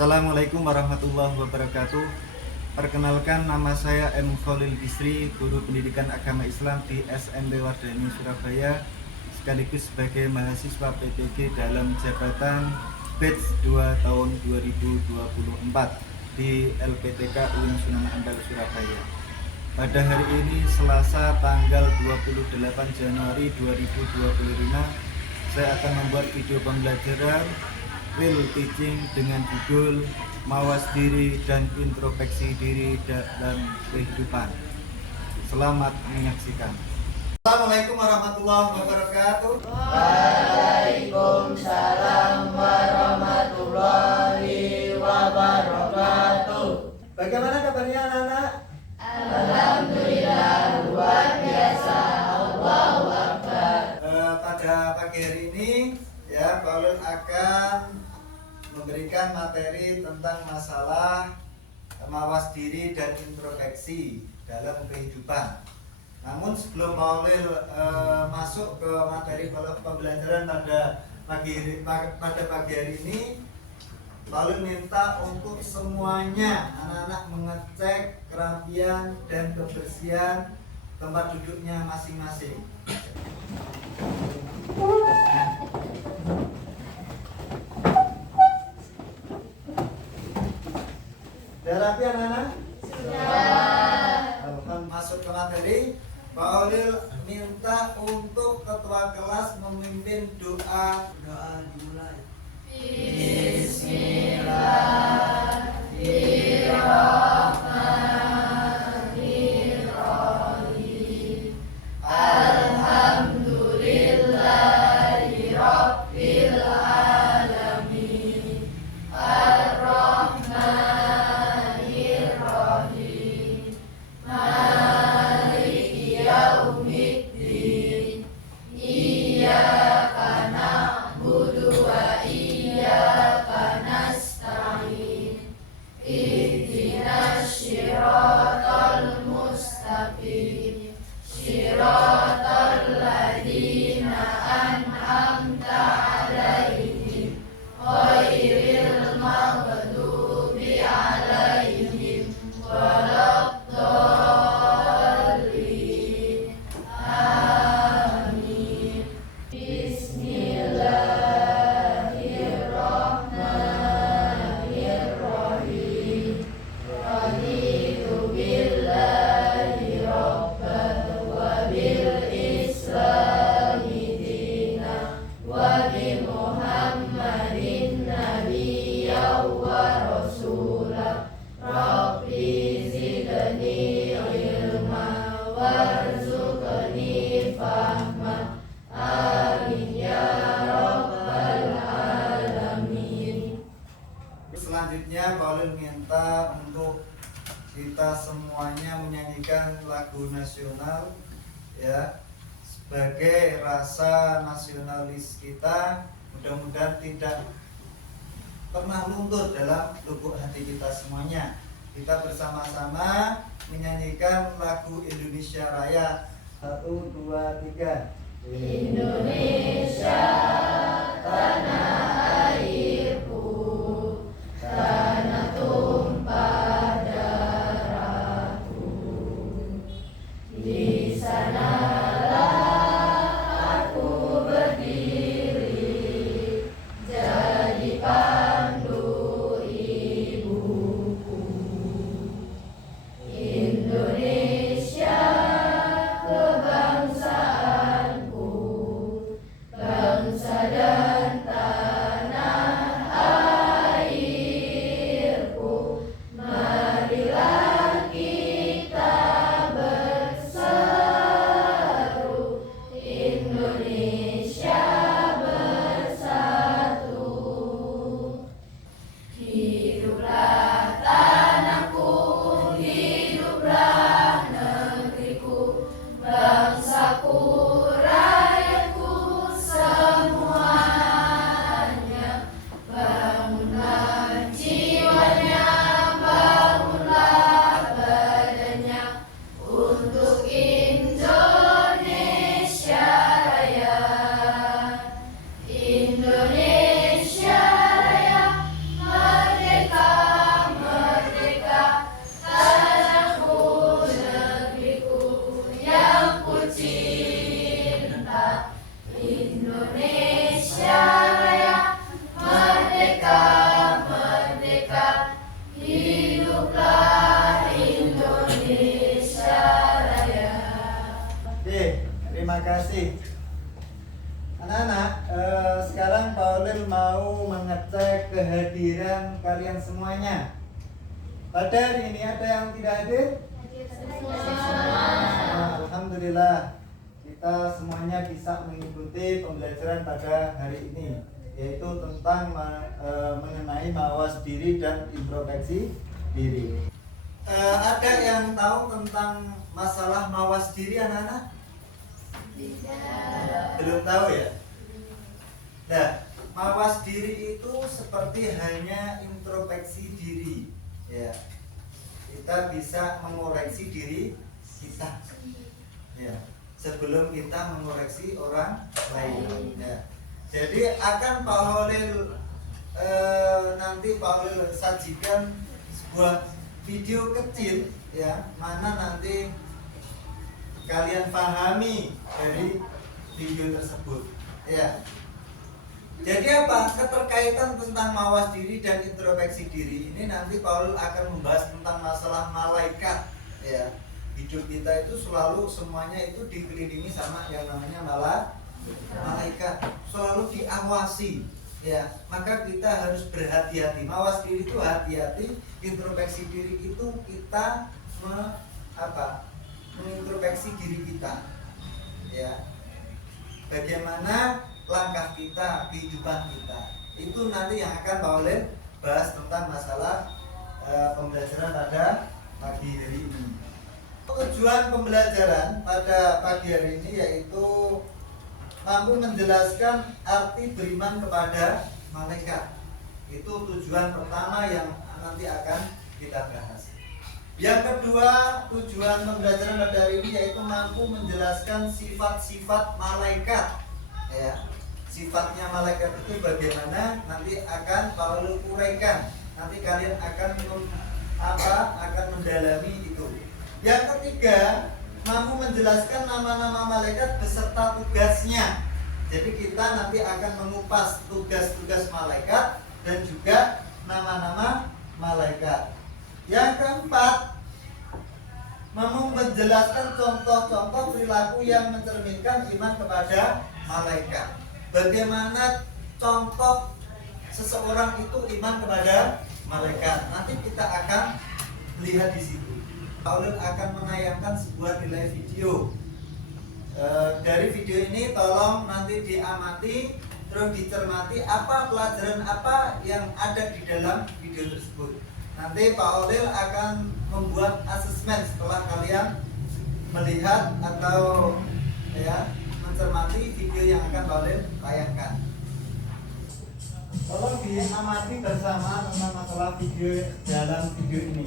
Assalamualaikum warahmatullahi wabarakatuh. Perkenalkan, nama saya M. Khalil Bisri, guru pendidikan agama Islam di SMP Wardani Surabaya, sekaligus sebagai mahasiswa PPG dalam jabatan batch 2 tahun 2024 di LPTK UIN Sunan Ampel Surabaya. Pada hari ini Selasa tanggal 28 Januari 2025, saya akan membuat video pembelajaran real teaching dengan judul mawas diri dan introspeksi diri dalam kehidupan. Selamat menyaksikan. Assalamualaikum warahmatullahi wabarakatuh. Waalaikumsalam warahmatullahi wabarakatuh. Bagaimana kabarnya anak-anak? Alhamdulillah luar biasa. Allahu Akbar. Pada pagi hari ini ya, Pak Ulun akan memberikan materi tentang masalah mawas diri dan introspeksi dalam kehidupan. Namun sebelum Pak Ulun masuk ke materi pembelajaran pada pagi hari ini, Pak Ulun minta untuk semuanya anak-anak mengecek kerapian dan kebersihan tempat duduknya masing-masing. Sudah rapi anak-anak? Sudah. Masuk ke materi, Pak Ulil minta untuk ketua kelas memimpin doa. Doa dimulai. Bismillahirrahmanirrahim. Alhamdulillahi rabbil alamin. Ar-Rahmanir-Rahim. Maliki yaumiddin. Iyyaka na'budu wa iyyaka nasta'in. Ihdinas siratal mustaqim. Siratal ladzina an'amta 'alaihim ghairil maghdubi 'alaihim waladdallin. Amin. Bismillahirrahmanirrahim. Raditu billahi rabban wa bil islami dina wa bi Muhammadin nabiyyan wa rasulah. Rabbi zidni ilma warzuqni fahma. Amin ya rabbal alamin. Selanjutnya Pak Ulil minta untuk kita semuanya menyanyikan lagu nasional ya, sebagai rasa nasionalis kita. Mudah-mudahan tidak pernah luntur dalam lubuk hati kita semuanya. Kita bersama-sama menyanyikan lagu Indonesia Raya. 1, 2, 3. Indonesia tanah airku, tanah tumpah darahku. Di sanalah aku berdiri, jadi pandu ibuku. Indonesia kebangsaanku, Anak-anak, sekarang Pak Olil mau mengecek kehadiran kalian semuanya. Pada hari ini ada yang tidak hadir? Nah, alhamdulillah kita semuanya bisa mengikuti pembelajaran pada hari ini, yaitu tentang mengenai mawas diri dan introspeksi diri. Ada yang tahu tentang masalah mawas diri, anak-anak? Belum tahu ya? Nah, mawas diri itu seperti hanya introspeksi diri, ya. Kita bisa mengoreksi diri kita, ya, sebelum kita mengoreksi orang lain. Ya. Jadi akan Pak Holil nanti Pak Holil sajikan sebuah video kecil, ya, mana nanti kalian pahami dari video tersebut, ya. Jadi apa? Keterkaitan tentang mawas diri dan introspeksi diri ini nanti Paul akan membahas tentang masalah malaikat, ya. Hidup kita itu selalu semuanya itu dikelilingi sama yang namanya malaikat, selalu diawasi, ya. Maka kita harus berhati-hati. Mawas diri itu hati-hati, introspeksi diri itu kita mengintrospeksi diri kita, ya. Bagaimana langkah kita, kehidupan kita, itu nanti yang akan Pak Olin bahas tentang masalah pembelajaran pada pagi hari ini. Tujuan pembelajaran pada pagi hari ini yaitu mampu menjelaskan arti beriman kepada malaikat. Itu tujuan pertama yang nanti akan kita bahas. Yang kedua, tujuan pembelajaran pada hari ini yaitu mampu menjelaskan sifat-sifat malaikat, ya. Sifatnya malaikat itu bagaimana nanti akan Paul uraikan. Nanti kalian akan mendalami itu. Yang ketiga, mampu menjelaskan nama-nama malaikat beserta tugasnya. Jadi kita nanti akan mengupas tugas-tugas malaikat dan juga nama-nama malaikat. Yang keempat, mampu menjelaskan contoh-contoh perilaku yang mencerminkan iman kepada malaikat. Bagaimana contoh seseorang itu iman kepada malaikat? Nanti kita akan lihat di situ. Paulus akan menayangkan sebuah nilai video. Dari video ini tolong nanti diamati, terus dicermati apa pelajaran apa yang ada di dalam video tersebut. Nanti Pak Olil akan membuat asesmen setelah kalian melihat atau, ya, mencermati video yang akan Pak Olil tayangkan. Tolong diamati bersama tentang masalah video dalam video ini.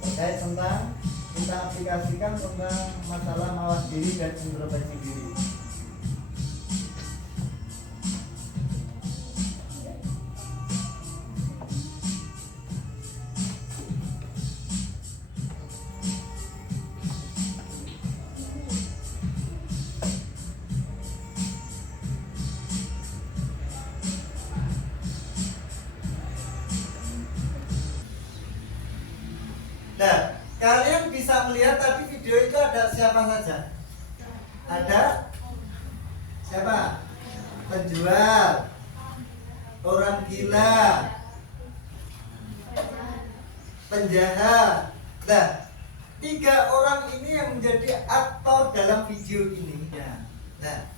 Terkait tentang kita aplikasikan tentang masalah mawas diri dan introspeksi diri. Nah, kalian bisa melihat tadi video itu ada siapa saja? Ada siapa? Penjual, orang gila, penjahat. Nah, 3 orang ini yang menjadi aktor dalam video ini. Nah,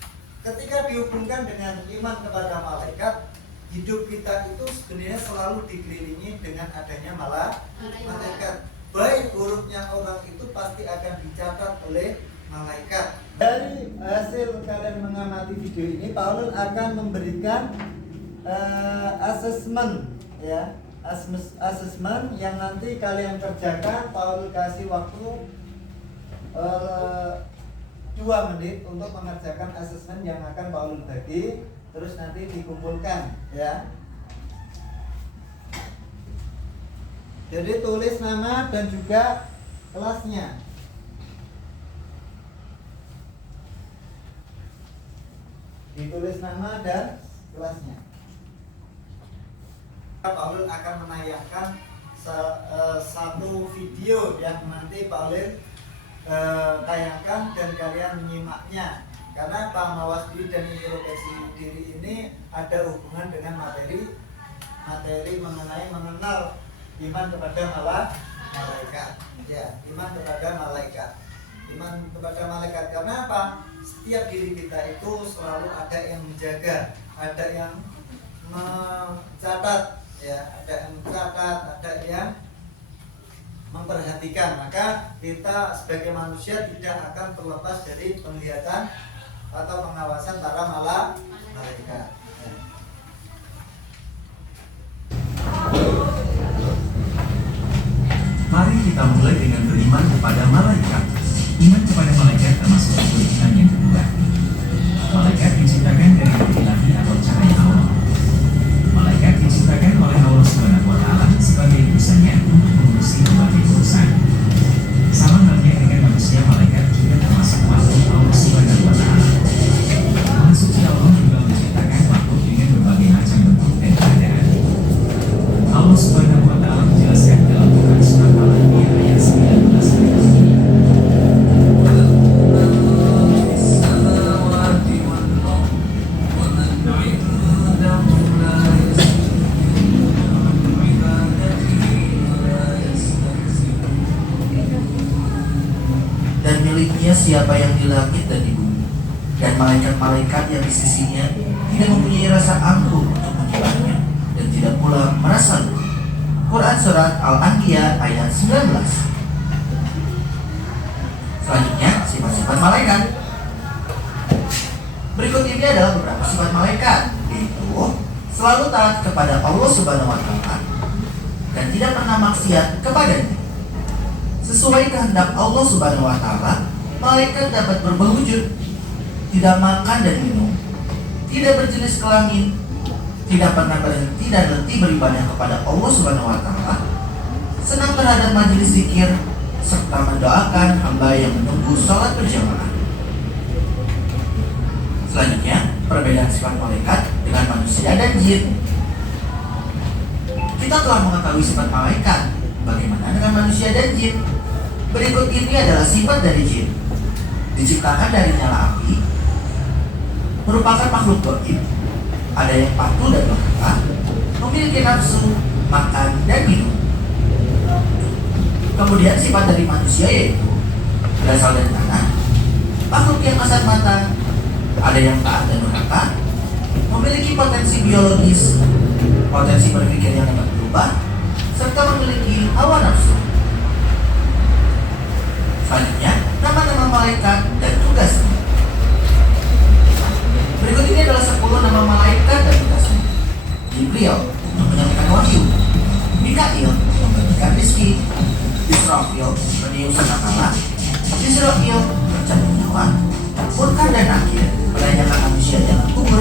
ketika dihubungkan dengan iman kepada malaikat, hidup kita itu sebenarnya selalu dikelilingi dengan adanya malaikat. Baik buruknya orang itu pasti akan dicatat oleh malaikat. Dari hasil kalian mengamati video ini, Paulus akan memberikan asesmen, ya, asesmen yang nanti kalian kerjakan. Paulus kasih waktu 2 menit untuk mengerjakan asesmen yang akan Paulus bagi, terus nanti dikumpulkan, ya. Jadi tulis nama dan juga kelasnya. Ditulis nama dan kelasnya. Paulus akan menayangkan satu video yang nanti Paulus tayangkan dan kalian menyimaknya. Karena mawas diri dan introspeksi diri ini ada hubungan dengan materi mengenal iman kepada malaikat. Ya, iman kepada malaikat. Karena apa? Setiap diri kita itu selalu ada yang menjaga, ada yang mencatat, ya, ada yang memperhatikan. Maka kita sebagai manusia tidak akan terlepas dari penglihatan atau pengawasan para malaikat. Mari kita mulai dengan beriman kepada malaikat. Iman kepada malaikat termasuk iman yang kedua. Malaikat diciptakan dari roh ilahi atau cahaya Allah. Malaikat diciptakan oleh Allah Subhanahu wa Ta'ala sebagai utusannya untuk mengurusi berbagai urusan. Sama halnya dengan manusia, malaikat juga termasuk makhluk Allah Subhanahu wa Ta'ala. Maha Suci Allah juga menciptakan makhluk dengan berbagai macam bentuk dan keadaan. Allah Subhanahu wa Ta'ala menjelaskan dalam Quran surat Al-Anbiya ayat 19 berikut ini. Dan miliknya siapa yang di langit dan di bumi, dan malaikat-malaikat yang di sisinya tidak mempunyai rasa angkuh untuk menyembahnya, dan tidak pula merasa lupa. Quran surat Al-Anbiya ayat 19. Selanjutnya, sifat-sifat malaikat. Berikut ini adalah beberapa sifat malaikat, yaitu selalu taat kepada Allah Subhanahu wa Ta'ala dan tidak pernah maksiat kepadanya. Sesuai kehendak Allah Subhanahu wa Ta'ala, malaikat dapat berubah wujud, tidak makan dan minum, tidak berjenis kelamin, tidak pernah berhenti dan letih beribadah kepada Allah Subhanahu wa Ta'ala, senang terhadap majelis zikir, serta mendoakan hamba yang menunggu sholat berjamaah. Selanjutnya, perbedaan sifat malaikat dengan manusia dan jin. Kita telah mengetahui sifat malaikat. Bagaimana dengan manusia dan jin? Berikut ini adalah sifat dari jin. Diciptakan dari nyala api, merupakan makhluk gaib, ada yang patuh dan berkata, memiliki nafsu, makan, dan minum. Kemudian sifat dari manusia yaitu berasal dari tanah, makhluk yang kasat mata, ada yang taat dan berkata, memiliki potensi biologis, potensi berpikir yang dapat berubah, serta memiliki hawa nafsu. Selanjutnya, nama-nama malaikat dan tugasnya. Berikut ini adalah 10 nama malaikat dan tugasnya. Jibril untuk menyampaikan wahyu, Mikail membagikan rezeki, Israfil meniup sangkakala, Israfil mencabut nyawa, Munkar dan Nakir menanyakan manusia jangan kubur.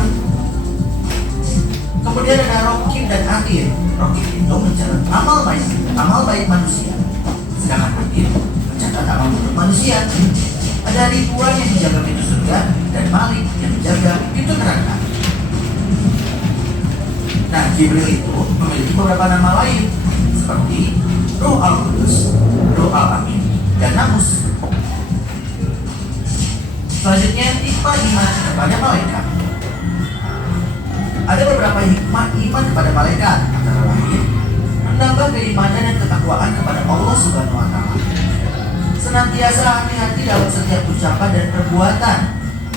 Kemudian ada Raqib dan Atid. Raqib itu mencatat amal baik manusia, sedangkan Atid mencatat amal buruk manusia. Ada Ridwan yang menjaga pintu surga dan Malik yang menjaga pintu neraka. Nah, Jibril itu memiliki beberapa nama lain seperti Ruh Al-Qudus, Ruh Al-Amin, dan Namus. Selanjutnya, hikmah iman kepada malaikat. Ada beberapa hikmah iman kepada malaikat, antara lain menambah keimanan dan ketakwaan kepada Allah Subhanahu wa Ta'ala. Senantiasa hati-hati dalam setiap ucapan dan perbuatan,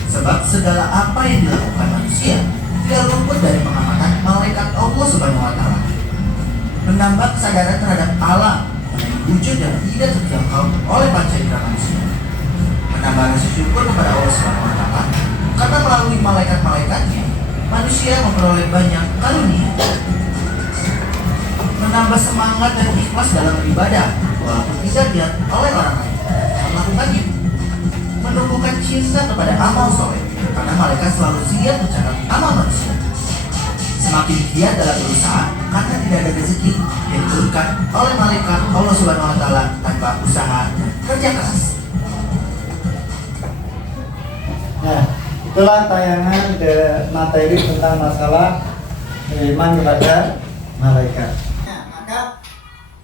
sebab segala apa yang dilakukan manusia tidak luput dari pengamatan malaikat Allah Subhanahu wa Ta'ala. Menambah kesadaran terhadap alam menjadi wujud yang tidak terjangkau oleh panca indera manusia. Menambah rasa syukur kepada Allah Subhanahu wa Ta'ala karena melalui malaikat-malaikatnya manusia memperoleh banyak karunia. Menambah semangat dan ikhlas dalam beribadah walaupun tidak dilihat oleh orang lain melakukannya. Menumbuhkan cinta kepada amal soleh karena malaikat selalu siap mencatat amal manusia. Semakin giat dalam berusaha karena tidak ada rezeki yang diberikan oleh malaikat Allah Subhanahu wa Ta'ala tanpa usaha dan kerja keras. Nah, itulah tayangan materi tentang masalah iman kepada malaikat. Nah, maka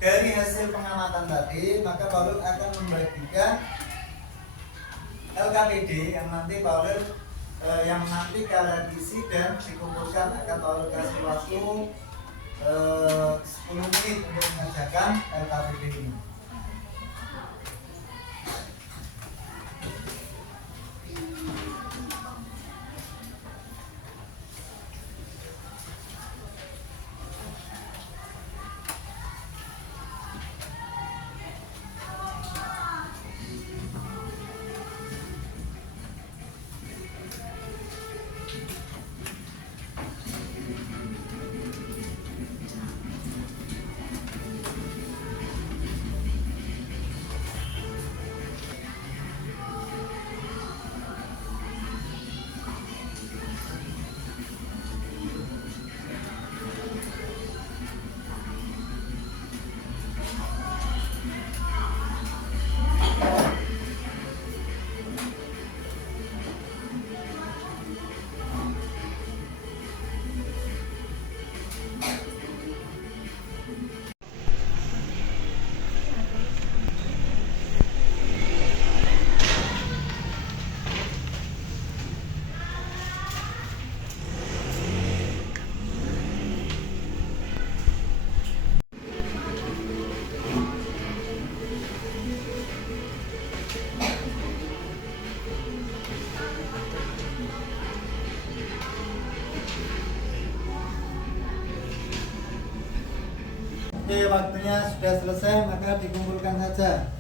dari hasil pengamatan tadi, maka Paulus akan membagikan LKPD yang nanti Paulus yang nanti kalian isi dan dikumpulkan akan Paul kasih waktu 10 menit untuk mengerjakan LKPD ini. Oke, waktunya sudah selesai, maka dikumpulkan saja.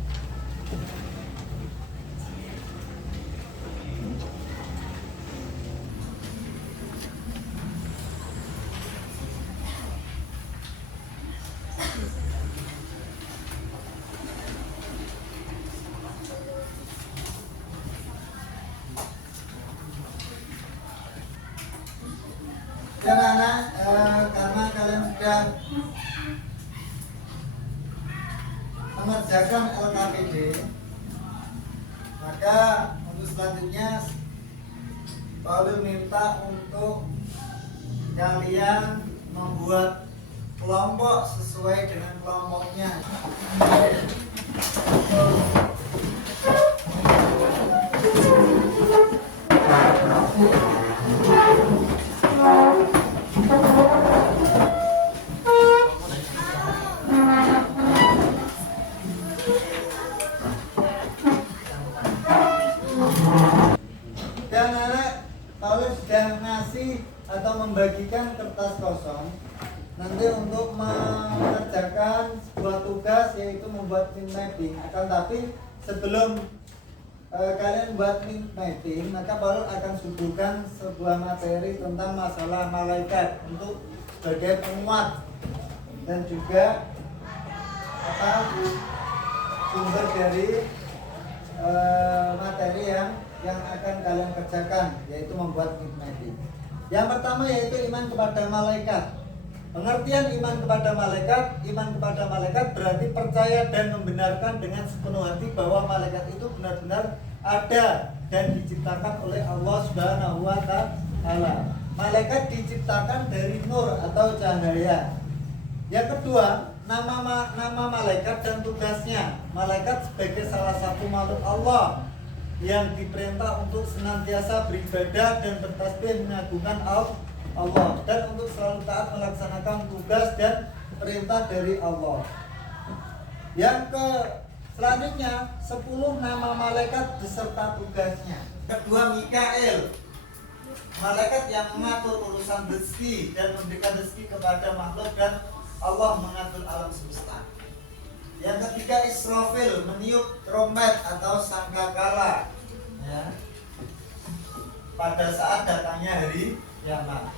Ya anak, karena kalian sudah mengerjakan LKPD, maka untuk selanjutnya Paul minta untuk kalian membuat kelompok sesuai dengan kelompoknya. Dan anak, Paulus sudah ngasih atau membagikan kertas kosong nanti untuk mengerjakan sebuah tugas, yaitu membuat mind mapping. Akan tapi sebelum kalian buat mind mapping, maka Paulus akan suguhkan sebuah materi tentang masalah malaikat untuk sebagai penguat dan juga sumber dari materi yang akan kalian kerjakan, yaitu membuat mind mapping. Yang pertama yaitu iman kepada malaikat. Pengertian iman kepada malaikat berarti percaya dan membenarkan dengan sepenuh hati bahwa malaikat itu benar-benar ada dan diciptakan oleh Allah Subhanahu wa Ta'ala. Malaikat diciptakan dari nur atau cahaya. Yang kedua, nama malaikat dan tugasnya. Malaikat sebagai salah satu makhluk Allah yang diperintah untuk senantiasa beribadah dan bertasbih mengagungkan Allah dan untuk selalu taat melaksanakan tugas dan perintah dari Allah. Selanjutnya 10 nama malaikat beserta tugasnya. Kedua, Mikael, malaikat yang mengatur urusan rezeki dan memberikan rezeki kepada makhluk dan Allah mengatur alam semesta. Yang ketiga, Israfil, meniup trompet atau sangkakala, ya, pada saat datangnya hari kiamat.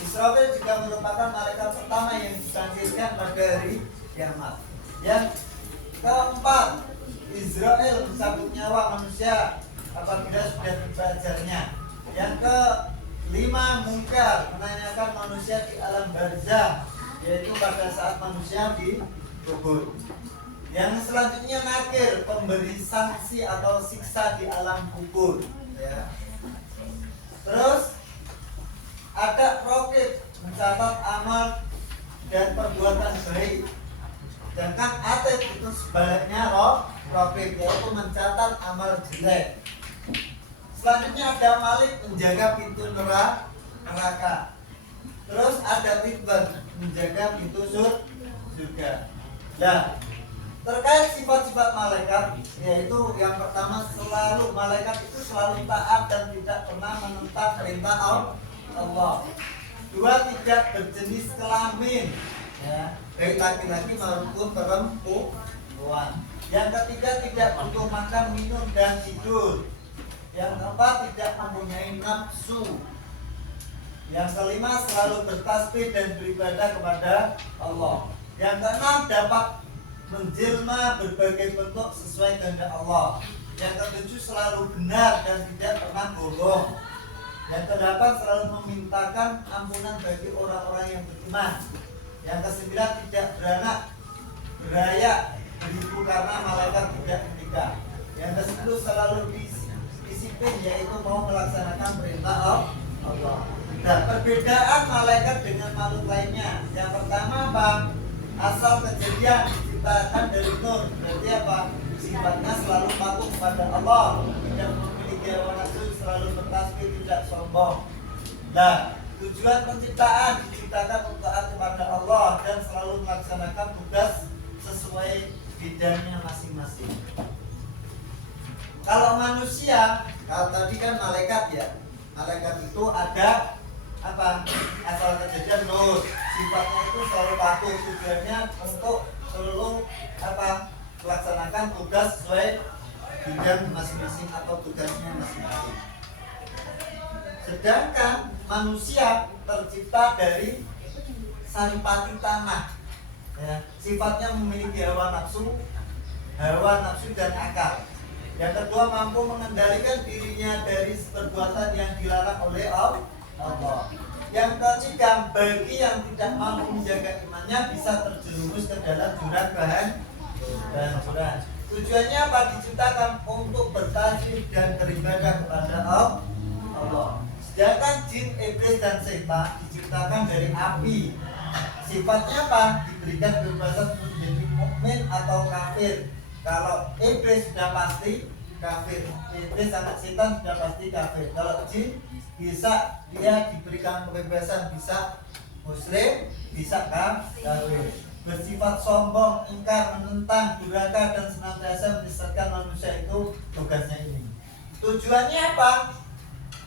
Israfil juga merupakan malaikat pertama yang dibangkitkan pada hari kiamat. Yang keempat, Israel mencabut nyawa manusia apabila sudah tiba ajalnya. Yang kelima, Munkar, menanyakan manusia di alam barzah, yaitu pada saat manusia dikubur. Yang selanjutnya Nakir, pemberi sanksi atau siksa di alam kubur, ya. Terus ada Rokib, mencatat amal dan perbuatan baik. Sedangkan Atid itu sebaliknya Rokib, yaitu mencatat amal jelek. Selanjutnya ada Malik menjaga pintu neraka. Terus ada Ridwan menjaga pintu surga. Nah, terkait sifat-sifat malaikat, yaitu yang pertama selalu malaikat itu selalu taat dan tidak pernah menentang perintah Allah. Dua, tidak berjenis kelamin, ya, baik laki-laki maupun perempuan. Yang ketiga, tidak butuh makan, minum, dan tidur. Yang keempat, tidak mempunyai nafsu. Yang kelima, selalu bertasbih dan beribadah kepada Allah. Yang keenam, dapat menjelma berbagai bentuk sesuai kehendak Allah. Yang ketujuh, selalu benar dan tidak pernah bohong. Yang kedelapan, selalu memintakan ampunan bagi orang-orang yang beriman. Yang kesembilan, tidak beranak, beraya, beribu karena malaikat tidak menikah. Yang kesepuluh, selalu disiplin, yaitu mau melaksanakan perintah Allah. Dan perbedaan malaikat dengan makhluk lainnya, yang pertama apa? Asal kejadian diciptakan dari nur. Berarti apa? Sifatnya selalu patuh kepada Allah, tidak memiliki hawa nafsu, selalu bertasbih, tidak sombong. Nah, tujuan penciptaan diciptakan untuk taat kepada Allah dan selalu melaksanakan tugas sesuai bidangnya masing-masing. Kalau manusia, kalau tadi kan malaikat ya, malaikat itu ada apa? Asal kejadian nur, sifatnya itu selalu patuh, tujuannya untuk selalu apa? Melaksanakan tugas sesuai bidang masing-masing atau tugasnya masing-masing. Sedangkan manusia tercipta dari saripati tanah, ya, sifatnya memiliki hawa nafsu dan akal. Yang kedua, mampu mengendalikan dirinya dari perbuatan yang dilarang oleh Allah. Yang ketiga, bagi yang tidak mampu menjaga imannya bisa terjerumus ke dalam jurang kehancuran. Tujuannya apa? Diciptakan untuk bertasbih dan beribadah kepada Allah. Sedangkan jin, iblis, dan setan diciptakan dari api. Sifatnya apa? Diberikan kebebasan untuk menjadi mukmin atau kafir. Kalau iblis sudah pasti kafir, iblis sama setan sudah pasti kafir. Kalau jin bisa dia diberikan kebebasan, bisa muslim, bisa kafir. Bersifat sombong, ingkar, menentang, durhaka, dan senantiasa menyesatkan manusia, itu tugasnya ini. Tujuannya apa?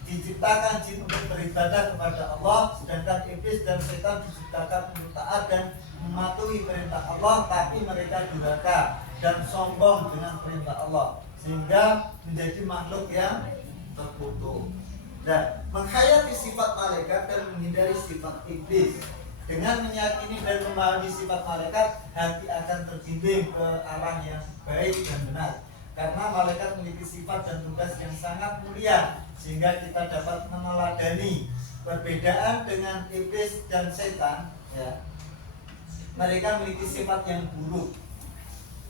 Diciptakan jin untuk beribadah kepada Allah, sedangkan iblis dan setan diciptakan untuk taat dan mematuhi perintah Allah, tapi mereka durhaka dan sombong dengan perintah Allah, sehingga menjadi makhluk yang terkutuk. Dan menghayati sifat malaikat dan menghindari sifat iblis. Dengan meyakini dan memahami sifat malaikat, hati akan terbimbing ke arah yang baik dan benar. Karena malaikat memiliki sifat dan tugas yang sangat mulia, sehingga kita dapat meneladani perbedaan dengan iblis dan setan. Ya, mereka memiliki sifat yang buruk.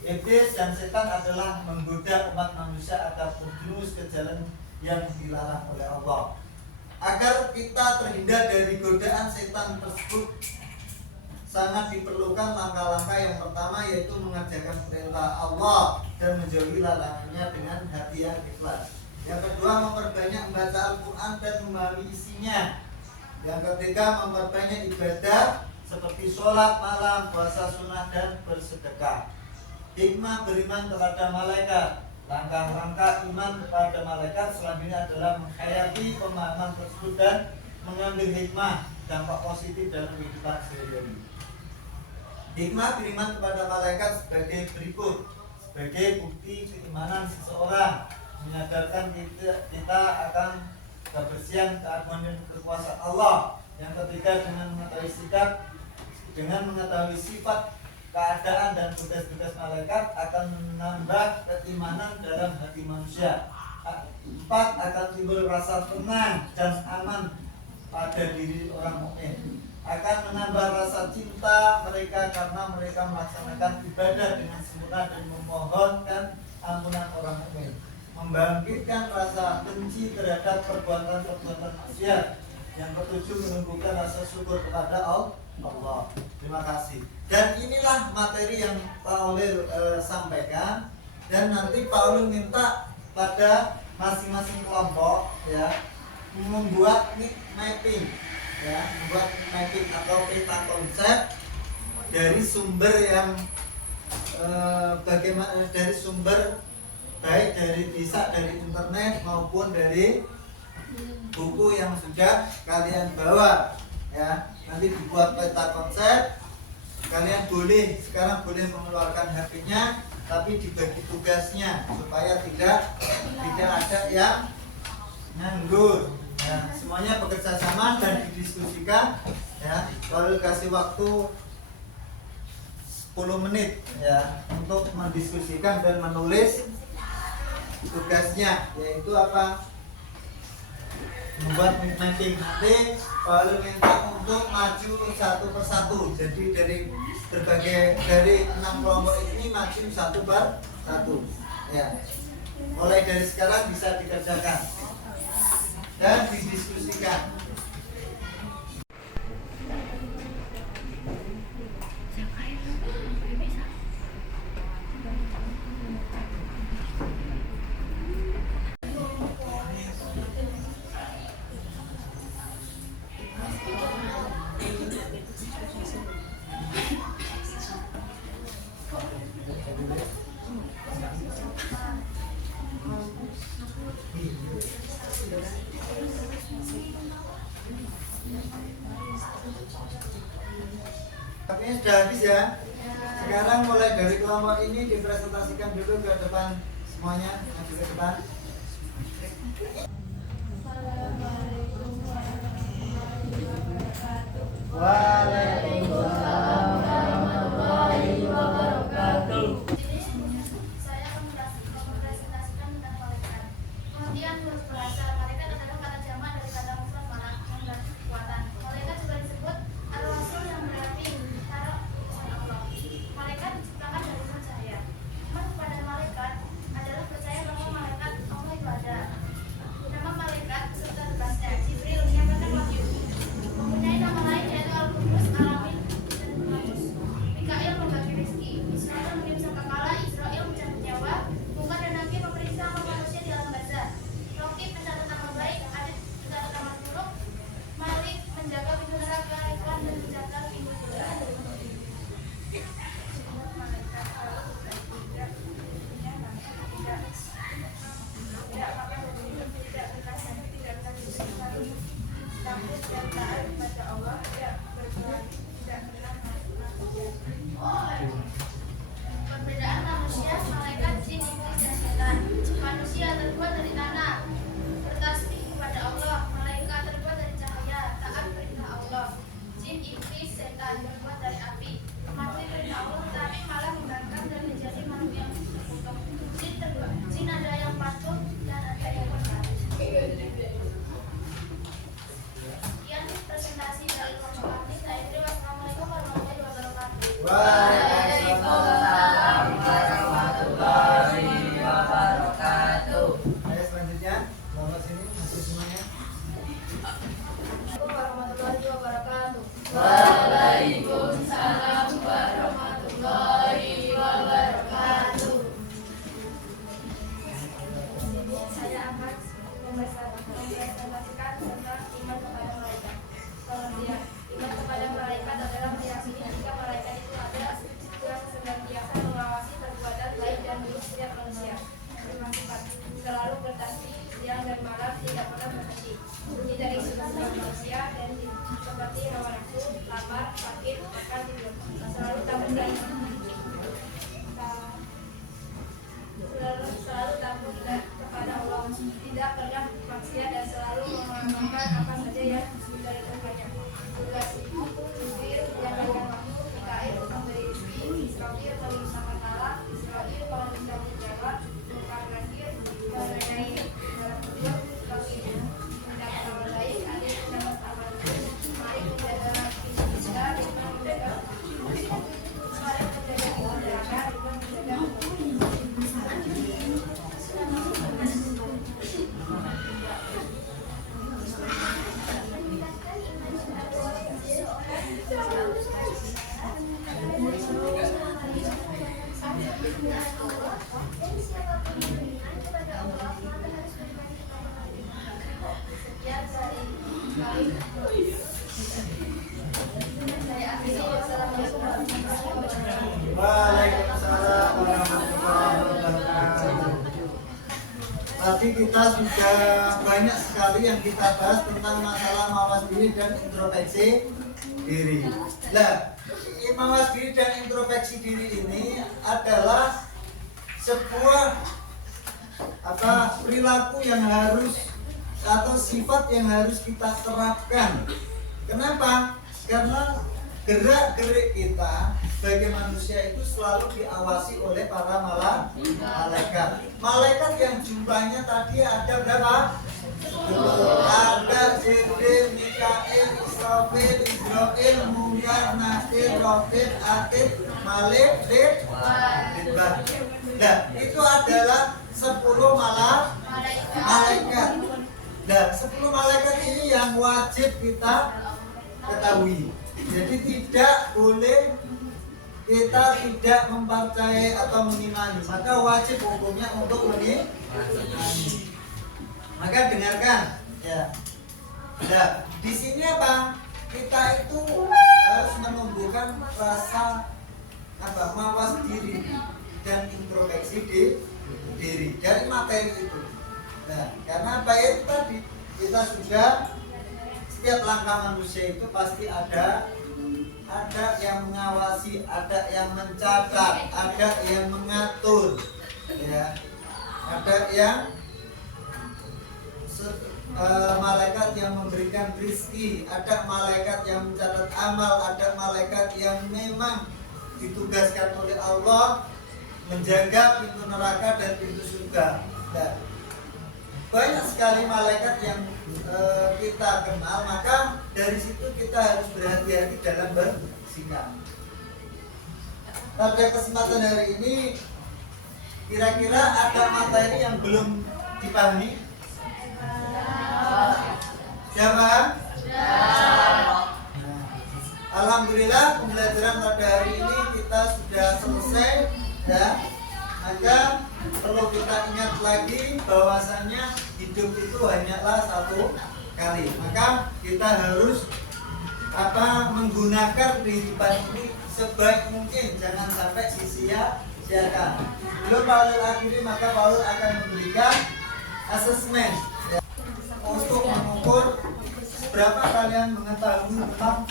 Iblis dan setan adalah menggoda umat manusia agar terjerumus ke jalan yang dilarang oleh Allah. Agar kita terhindar dari godaan setan tersebut, sangat diperlukan langkah-langkah. Yang pertama yaitu mengerjakan perintah Allah dan menjauhi larangannya dengan hati yang ikhlas. Yang kedua, memperbanyak membaca Al-Quran dan memahami isinya. Yang ketiga, memperbanyak ibadah seperti sholat malam, puasa sunnah, dan bersedekah. Hikmah beriman kepada malaikat. Langkah-langkah iman kepada malaikat selanjutnya adalah menghayati pemahaman tersebut dan mengambil hikmah dampak positif dalam kehidupan sehari-hari. Hikmah beriman kepada malaikat sebagai berikut. Sebagai bukti keimanan seseorang, menyadarkan kita akan kebersihan, keagungan, dan kekuasaan Allah. Yang ketiga, dengan mengetahui sifat, keadaan, dan tugas-tugas malaikat akan menambah keimanan dalam hati manusia. 4, akan timbul rasa tenang dan aman pada diri orang mukmin. Akan menambah rasa cinta mereka karena mereka melaksanakan ibadah dengan sempurna dan memohonkan ampunan orang mukmin. Membangkitkan rasa benci terhadap perbuatan-perbuatan maksiat. Yang ketujuh, menumbuhkan rasa syukur kepada Allah. Terima kasih. Dan inilah materi yang Pak Olil sampaikan. Dan nanti Pak Olil minta pada masing-masing kelompok ya membuat mapping atau peta konsep dari sumber yang dari sumber baik bisa dari internet maupun dari buku yang sudah kalian bawa ya. Nanti dibuat peta konsep, kalian sekarang boleh mengeluarkan HP-nya, tapi dibagi tugasnya supaya tidak ada yang nganggur ya. Semuanya bekerja sama dan didiskusikan ya. Kalau kasih waktu 10 menit ya untuk mendiskusikan dan menulis tugasnya, yaitu apa? Membuat mapping. Nanti kalau minta untuk maju satu persatu, jadi dari 6 kelompok ini maju satu per satu ya. Mulai dari sekarang bisa dikerjakan dan didiskusikan. Tapi sudah habis ya. Sekarang mulai dari kelompok ini dipresentasikan dulu ke depan semuanya, maju ke depan. Waalaikumsalam warahmatullahi wabarakatuh. Saya akan mempresentasikan tentang malaikat. Kemudian huruf bahasa malaikat adalah kata jamak dari kata mufrad malak yang berarti kekuatan. Malaikat juga disebut ar-rasul yang berarti bintara utusan Allah. Malaikat diciptakan dari nur cahaya. Iman kepada malaikat adalah percaya bahwa malaikat Allah itu ada. Nama malaikat serta tugasnya. Jibril menyampaikan wahyu. Mempunyai nama lain yaitu Al-Qudus, Alamin, dan Al-Qamus. Mikail membagi rezeki. Israel mengirim sangkakala, Israel mencabut nyawa. Munkar dan Nakir memeriksa amal manusia di alam barzah. Raqib mencatat amal baik, Adid mencatat amal buruk. Malik menjaga pintu neraka, Ikhwan dan menjaga pintu surga. Malaikat Allah tidak punya bangsa, tidak makan dan tidak berkasih, tidak berkasih takut dan taat kepada Allah, tidak berkelahi, tidak pernah melakukan. Perbedaan manusia, malaikat, jin, iblis, dan setan. Manusia terbuat dari tanah, bertasbih kepada Allah. Malaikat terbuat dari cahaya, taat perintah Allah. Jin, iblis, setan terbuat dari api, mati perintah Allah, tetapi malah membangkang dan menjadi makhluk yang terkutuk. Jin ada yang patuh dan ada yang benar. Sekian presentasi dari kelompok kami. Saya kira wassalamualaikum warahmatullahi wabarakatuh. Waalaikumsalam warahmatullahi wabarakatuh. Ayo selanjutnya, kelompok sini masuk semuanya. Assalamualaikum warahmatullahi wabarakatuh. Waalaikumsalam warahmatullahi wabarakatuh. Saya akan mempresentasikan tentang iman kepada malaikat. Pengertian iman kepada malaikat adalah meyakini jika malaikat itu ada yang senantiasa mengawasi perbuatan baik dan buruk setiap manusia. Bermanfaat, selalu bertasbih siang dan malam, tidak pernah berhenti. Tidak setiap manusia dan seperti hawa nafsu, lapar, sakit, makan, tidur. Selalu takut dan selalu takut kepada Allah, tidak pernah maksiat dan selalu mengamalkan apa saja yang diperintahkannya. Tugas Jibril menyampaikan waktu, Mikail memberi rezeki, Israfil memberi sangkakala, Israil menanggung jawab, Munkar Nakir mengenai barang kedua, Raqib mendapat amal baik, Adil mendapat amal buruk, Malik menjaga pintu surga, Iman menjaga Malik menjaga pintu neraka, Iman menjaga Waalaikumsalam warahmatullahi wabarakatuh. Tadi kita sudah banyak sekali yang kita bahas tentang masalah mawas diri dan introspeksi diri. Nah, mawas diri dan introspeksi diri ini adalah sebuah perilaku yang harus atau sifat yang harus kita terapkan. Kenapa? Karena gerak-gerik kita sebagai manusia itu selalu diawasi oleh para malaikat. Malaikat yang jumlahnya tadi ada berapa? 10. Ada Jibril, Mikail, Israfil, Israil, Munkar, Nakir, Raqib, Atid, Malik, Ridwan. Nah, itu adalah 10 malaikat. Nah, 10 malaikat ini yang wajib kita ketahui. Jadi tidak boleh kita tidak mempercayai atau mengimani, maka wajib hukumnya untuk mengimani. Maka dengarkan, ya. Nah, di sini apa? Kita itu harus menumbuhkan rasa mawas diri dan introspeksi diri dari materi itu. Nah, karena apa itu tadi kita sudah setiap langkah manusia itu pasti ada yang mengawasi, ada yang mencatat, ada yang mengatur, ya, ada yang malaikat yang memberikan rezeki, ada malaikat yang mencatat amal, ada malaikat yang memang ditugaskan oleh Allah menjaga pintu neraka dan pintu surga. Nah, banyak sekali malaikat yang kita kenal, maka dari situ kita harus berhati-hati dalam bersikap. Pada kesempatan hari ini, kira-kira ada materi yang belum dipahami? Siapa? Nah, alhamdulillah pembelajaran pada hari ini kita sudah selesai, ya. Maka perlu kita ingat lagi bahwasannya hidup itu hanyalah satu kali. Maka kita harus menggunakan kehidupan ini sebaik mungkin, jangan sampai sia-siakan. Sebelum Paulus akhiri, maka Paulus akan memberikan asesmen, ya, untuk mengukur seberapa kalian mengetahui tentang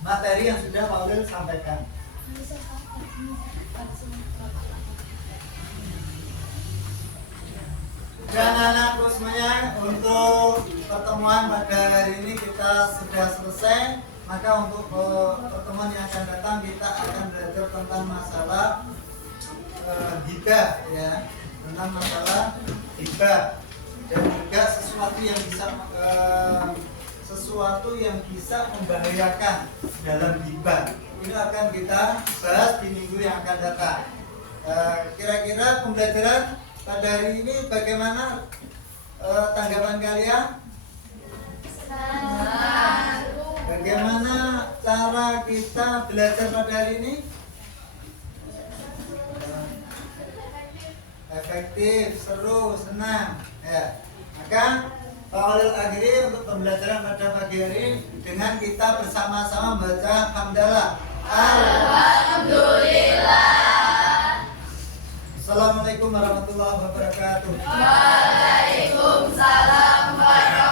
materi yang sudah Paulus sampaikan. Dan anak-anakku semuanya, untuk pertemuan pada hari ini kita sudah selesai. Maka untuk pertemuan yang akan datang kita akan belajar tentang masalah hibah, ya, tentang masalah hibah dan juga sesuatu yang bisa membahayakan dalam hibah. Ini akan kita bahas di minggu yang akan datang. Kira-kira pembelajaran pada hari ini bagaimana tanggapan kalian? Bagaimana cara kita belajar pada hari ini? Efektif, seru, senang, ya. Maka Paulus akhiri untuk pembelajaran pada pagi hari ini dengan kita bersama-sama membaca hamdalah. Alhamdulillah. Assalamualaikum warahmatullahi wabarakatuh. Waalaikumsalam warahmatullahi wabarakatuh.